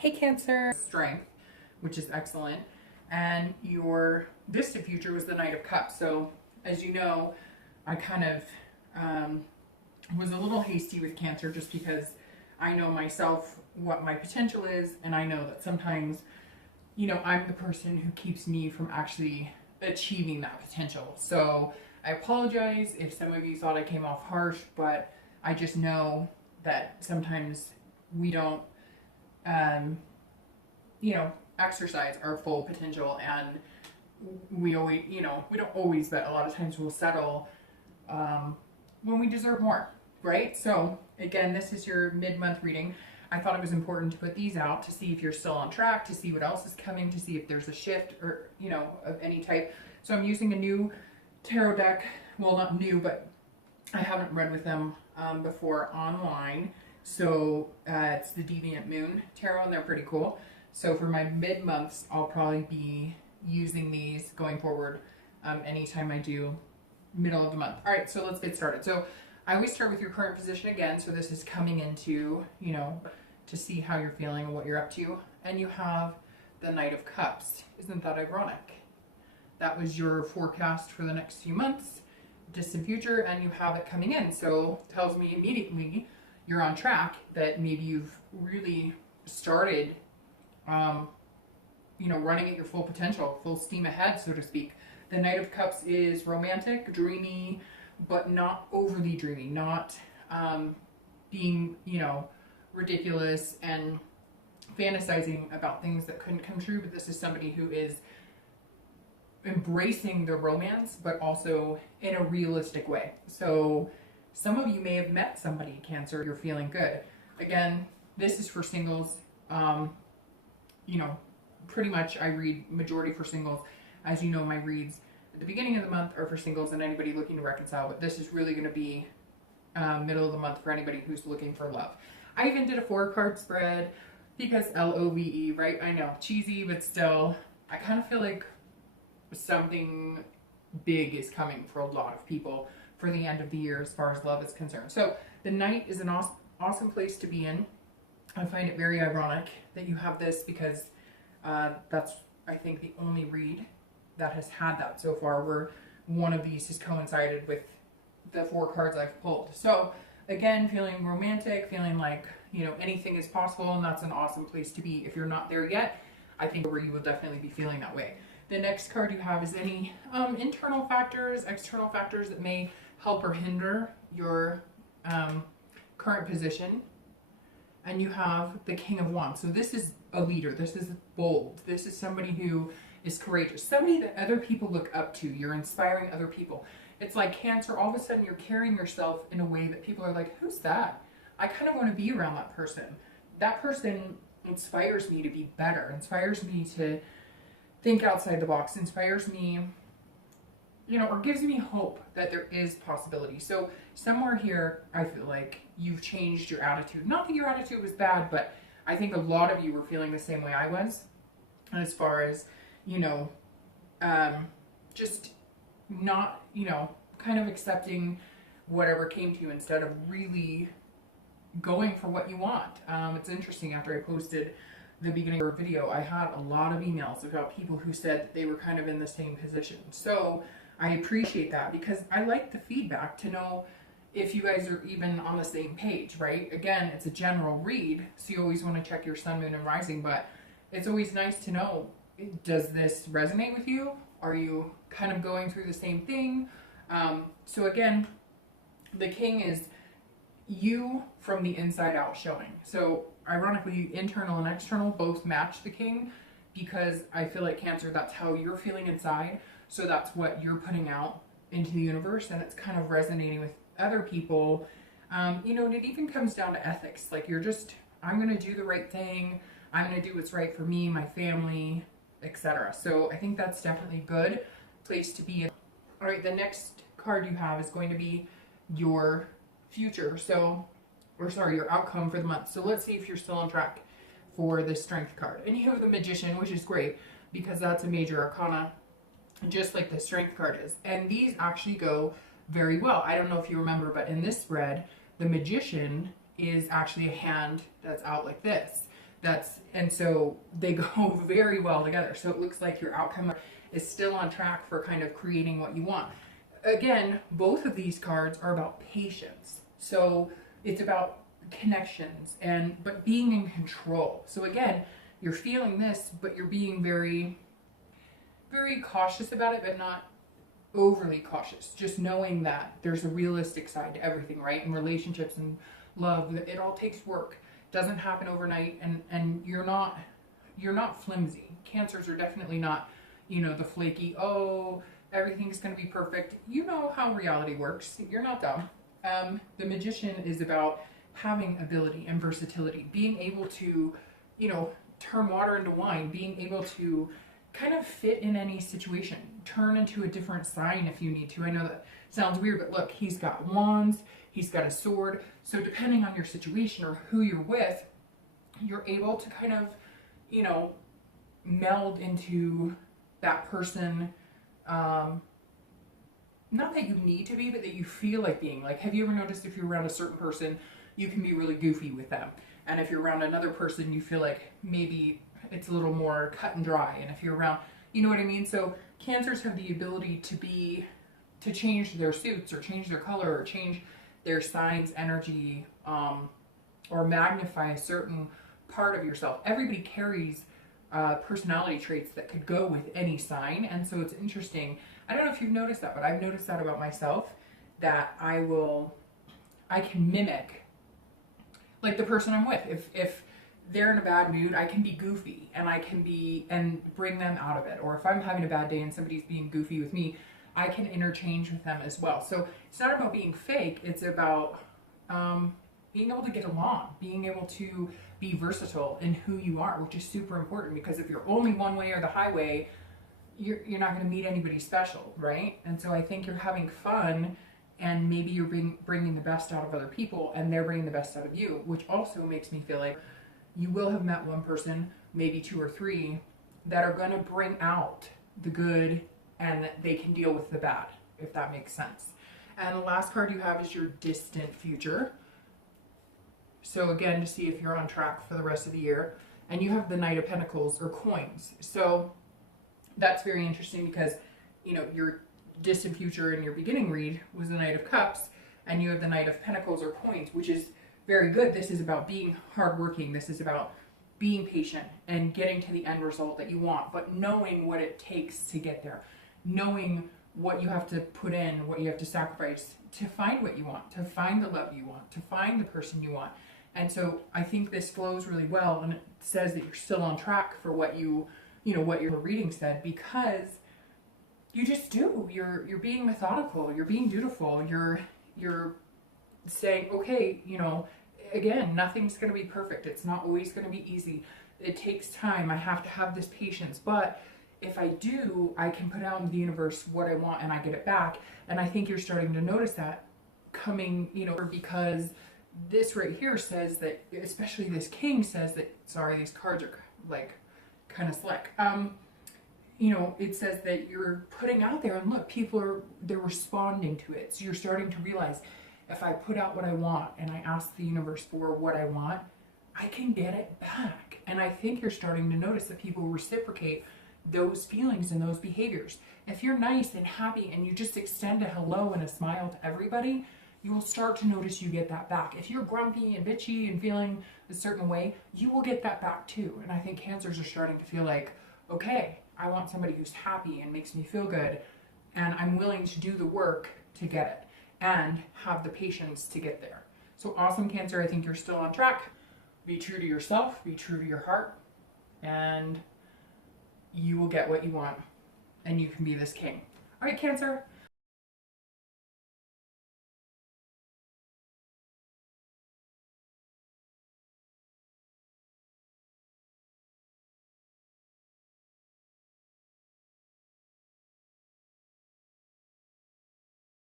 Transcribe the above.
Hey Cancer, strength, which is excellent. And your distant future was the Knight of Cups. So as you know, I kind of was a little hasty with Cancer just because I know myself what my potential is, and I know that sometimes, you know, I'm the person who keeps me from actually achieving that potential. So I apologize if some of you thought I came off harsh, but I just know that sometimes we don't, you know, exercise our full potential, and we always, you know, we don't always, but a lot of times we'll settle when we deserve more, right? So again, this is your mid-month reading. I thought it was important to put these out to see if you're still on track, to see what else is coming, to see if there's a shift or, you know, of any type. So I'm using a new tarot deck. Well, not new, but I haven't read with them before online. So it's the Deviant Moon Tarot, and they're pretty cool. So for my mid-months, I'll probably be using these going forward anytime I do middle of the month. All right, so let's get started. So I always start with your current position again. So this is coming into, you know, to see how you're feeling and what you're up to. And you have the Knight of Cups. Isn't that ironic? That was your forecast for the next few months, distant future, and you have it coming in. So it tells me immediately you're on track, that maybe you've really started, you know, running at your full potential, full steam ahead, so to speak. The Knight of Cups is romantic, dreamy, but not overly dreamy, not being, you know, ridiculous and fantasizing about things that couldn't come true. But this is somebody who is embracing the romance, but also in a realistic way. So some of you may have met somebody, Cancer, you're feeling good. Again, this is for singles. You know, pretty much I read majority for singles. As you know, my reads at the beginning of the month are for singles and anybody looking to reconcile, but this is really going to be middle of the month for anybody who's looking for love. I even did a 4-card spread because LOVE, right? I know, cheesy, but still, I kind of feel like something big is coming for a lot of people for the end of the year as far as love is concerned. So the Knight is an awesome place to be in. I find it very ironic that you have this because that's, I think, the only read that has had that so far, where one of these has coincided with the 4 cards I've pulled. So again, feeling romantic, feeling like, you know, anything is possible, and that's an awesome place to be. If you're not there yet, I think where you will definitely be feeling that way. The next card you have is any internal factors, external factors that may help or hinder your current position. And you have the King of Wands. So this is a leader. This is bold. This is somebody who is courageous. Somebody that other people look up to. You're inspiring other people. It's like Cancer, all of a sudden you're carrying yourself in a way that people are like, who's that? I kind of want to be around that person. That person inspires me to be better, inspires me to think outside the box, inspires me, you know, or gives me hope that there is possibility. So somewhere here, I feel like you've changed your attitude. Not that your attitude was bad, but I think a lot of you were feeling the same way I was, as far as, you know, just not, you know, kind of accepting whatever came to you instead of really going for what you want. It's interesting, after I posted the beginning of our video, I had a lot of emails about people who said that they were kind of in the same position. So I appreciate that, because I like the feedback to know if you guys are even on the same page, right? Again, it's a general read, so you always want to check your sun, moon, and rising, but it's always nice to know, does this resonate with you? Are you kind of going through the same thing? So again, the King is you from the inside out showing. So ironically, internal and external both match the King, because I feel like, Cancer, that's how you're feeling inside. So that's what you're putting out into the universe, and it's kind of resonating with other people. You know, and it even comes down to ethics. Like, you're just, I'm going to do the right thing. I'm going to do what's right for me, my family, etc. So I think that's definitely a good place to be in. All right, the next card you have is going to be your future. So, or sorry, your outcome for the month. So let's see if you're still on track for the Strength card. And you have the Magician, which is great because that's a major arcana, just like the Strength card is. And these actually go very well. I don't know if you remember, but in this spread, the Magician is actually a hand that's out like this. And so they go very well together. So it looks like your outcome is still on track for kind of creating what you want. Again, both of these cards are about patience. So it's about connections but being in control. So again, you're feeling this, but you're being very, very cautious about it, but not overly cautious. Just knowing that there's a realistic side to everything, right? In relationships and love, it all takes work. It doesn't happen overnight, and you're not flimsy. Cancers are definitely not, the flaky, oh, everything's going to be perfect. You know how reality works. You're not dumb. The Magician is about having ability and versatility, being able to, turn water into wine, being able to kind of fit in any situation, turn into a different sign if you need to. I know that sounds weird, but look, he's got wands, he's got a sword. So depending on your situation or who you're with, you're able to kind of, meld into that person. Not that you need to be, but that you feel like being. Like, have you ever noticed if you're around a certain person, you can be really goofy with them? And if you're around another person, you feel like maybe it's a little more cut and dry. And if you're around, you know what I mean? So Cancers have the ability to change their suits or change their color or change their sign's energy, or magnify a certain part of yourself. Everybody carries personality traits that could go with any sign. And so it's interesting. I don't know if you've noticed that, but I've noticed that about myself, that I can mimic like the person I'm with. If they're in a bad mood, I can be goofy and bring them out of it. Or if I'm having a bad day and somebody's being goofy with me, I can interchange with them as well. So it's not about being fake. It's about being able to get along, being able to be versatile in who you are, which is super important, because if you're only one way or the highway, you're not going to meet anybody special, right? And so I think you're having fun, and maybe you're bringing the best out of other people, and they're bringing the best out of you, which also makes me feel like you will have met one person, maybe two or three, that are going to bring out the good, and they can deal with the bad, if that makes sense. And the last card you have is your distant future. So again, to see if you're on track for the rest of the year. And you have the Knight of Pentacles, or coins. So that's very interesting, because your distant future in your beginning read was the Knight of Cups, and you have the Knight of Pentacles, or coins, which is very good. This is about being hardworking. This is about being patient and getting to the end result that you want, but knowing what it takes to get there, knowing what you have to put in, what you have to sacrifice to find what you want, to find the love you want, to find the person you want. And so I think this flows really well, and it says that you're still on track for what what your reading said, because you just do. You're being methodical, you're being dutiful, you're saying, okay, again, nothing's going to be perfect. It's not always going to be easy. It takes time. I have to have this patience, but if I do, I can put out in the universe what I want, and I get it back. And I think you're starting to notice that coming, because this right here says that, especially this King says that, sorry, these cards are like kind of slick. It says that you're putting out there, and look, they're responding to it. So you're starting to realize, if I put out what I want and I ask the universe for what I want, I can get it back. And I think you're starting to notice that people reciprocate those feelings and those behaviors. If you're nice and happy and you just extend a hello and a smile to everybody, you will start to notice you get that back. If you're grumpy and bitchy and feeling a certain way, you will get that back too. And I think Cancers are starting to feel like, okay, I want somebody who's happy and makes me feel good, and I'm willing to do the work to get it and have the patience to get there. So awesome, Cancer. I think you're still on track. Be true to yourself, be true to your heart, and you will get what you want, and you can be this king. All right, Cancer,